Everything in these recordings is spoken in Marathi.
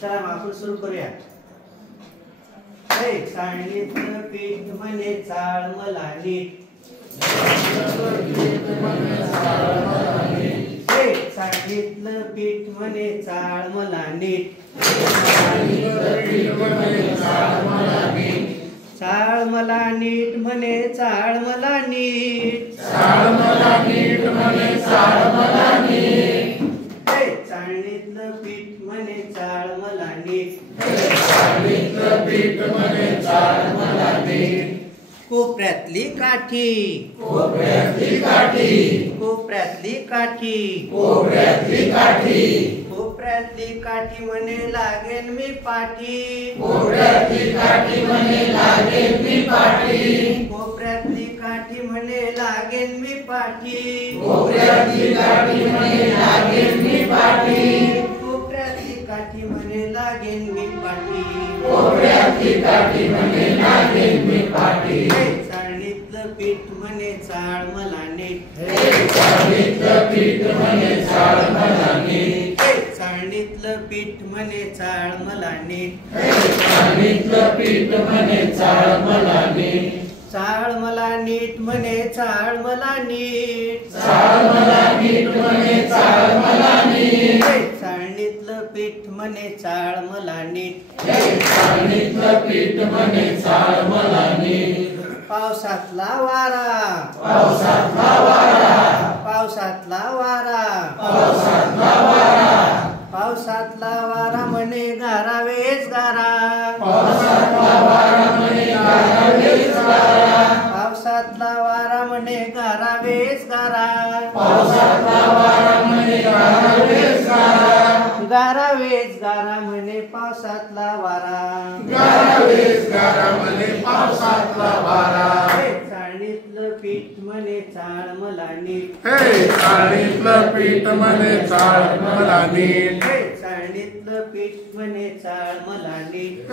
चला मग आपण सुरू करूया. चाळणीतलं पीठ म्हणे चाळ मला नीट. चाळणीतलं पीठ म्हणे चाळ मला नीट. चाळ मला नीट म्हणे चाळ मला नीट. चाळणीतलं पीठ म्हणे चाळ मला नीट. कोपऱ्यातली काठी कोपऱ्यातली काठी म्हणे लागेल मी पाठी. कोपऱ्यातली काठी म्हणे लागेल मी पाठी. कोपऱ्यातली काठी म्हणे लागेल मी पाठी. कोपऱ्यातली काठी म्हणे लागेल मी पाठी. कोपऱ्यातली काठी म्हणे लागेल मी पाठी. कोपऱ्यातली काठी म्हणे लागेल मी पाठी. चाळणीतलं पीठ म्हणे चाळ मला नीट. चाळणीतलं पीठ म्हणे चाळ मला नीट. चाळणीतलं पीठ म्हणे चाळ मला नीट. चाळणीतलं पीठ म्हणे चाळ मला नीट. चाळ मला नीट म्हणे चाळ मला नीट. चाळ मला नीट म्हणे चाळ मला नीट. चाळणीतलं पीठ म्हणे चाळ मला नीट. चाळणीतलं पीठ म्हणे चाळ मला नीट. पावसातला वारा पावसातला वारा पावसातला वारा पावसातला वारा पावसातला वारा म्हणे गारावेच गारा. पावसातला वारा म्हणे गारावेच गारा. पावसातला वारा म्हणे गारावेच गारा. पावसातला वारा म्हणे गारावेच गारा. गारावेच गारा म्हणे पावसातला वारा. गारावेच गारा म्हणे पावसातला वारा. चाळणीतलं पीठ म्हणे चाळ मला नीट. चाळणीतलं पीठ म्हणे चाळ मला नीट. चाळणीतलं पीठ म्हणे चाळ मला नीट.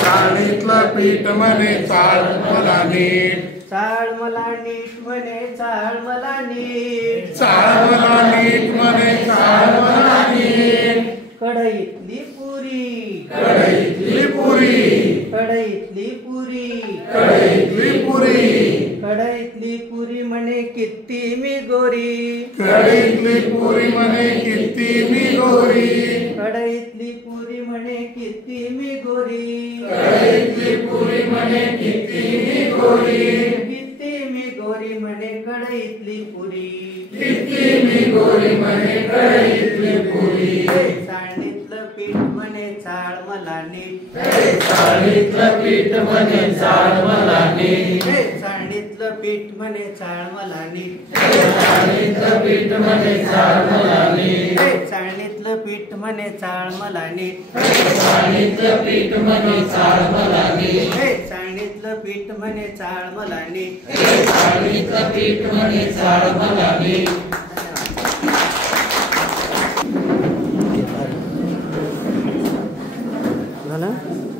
चाळणीतलं पीठ म्हणे चाळ मला नीट. चाळ मला नीट म्हणे चाळ मला नीट. चाळ मला नीट म्हणे चाळ मला नीट. कढईतली पुरी कढईतली पुरी कढईतली पुरी कढईतली पुरी कढईतली पुरी म्हणे किती मी गोरी. कढईतली पुरी म्हणे किती मी गोरी. कढईतली पुरी म्हणे किती मी गोरी. कढईतली पुरी म्हणे किती मी गोरी. किती मी गोरी म्हणे कढईतली पुरी. किती मी गोरी म्हणे कढईतली पुरी. चाळणीतलं पीठ म्हणे चाळ मला नीट. चाळणीतलं पीठ म्हणे चाळ मला नीट. चाळणीतलं पीठ म्हणे चाळ मला नीट. चाळणीतलं पीठ म्हणे चाळ मला नीट. चाळणीतलं पीठ म्हणे चाळ मला नीट. चाळणीतलं पीठ म्हणे चाळ मला नीट. चाळणीतलं पीठ म्हणे चाळ मला नीट. चाळणीतलं पीठ म्हणे चाळ मला नीट.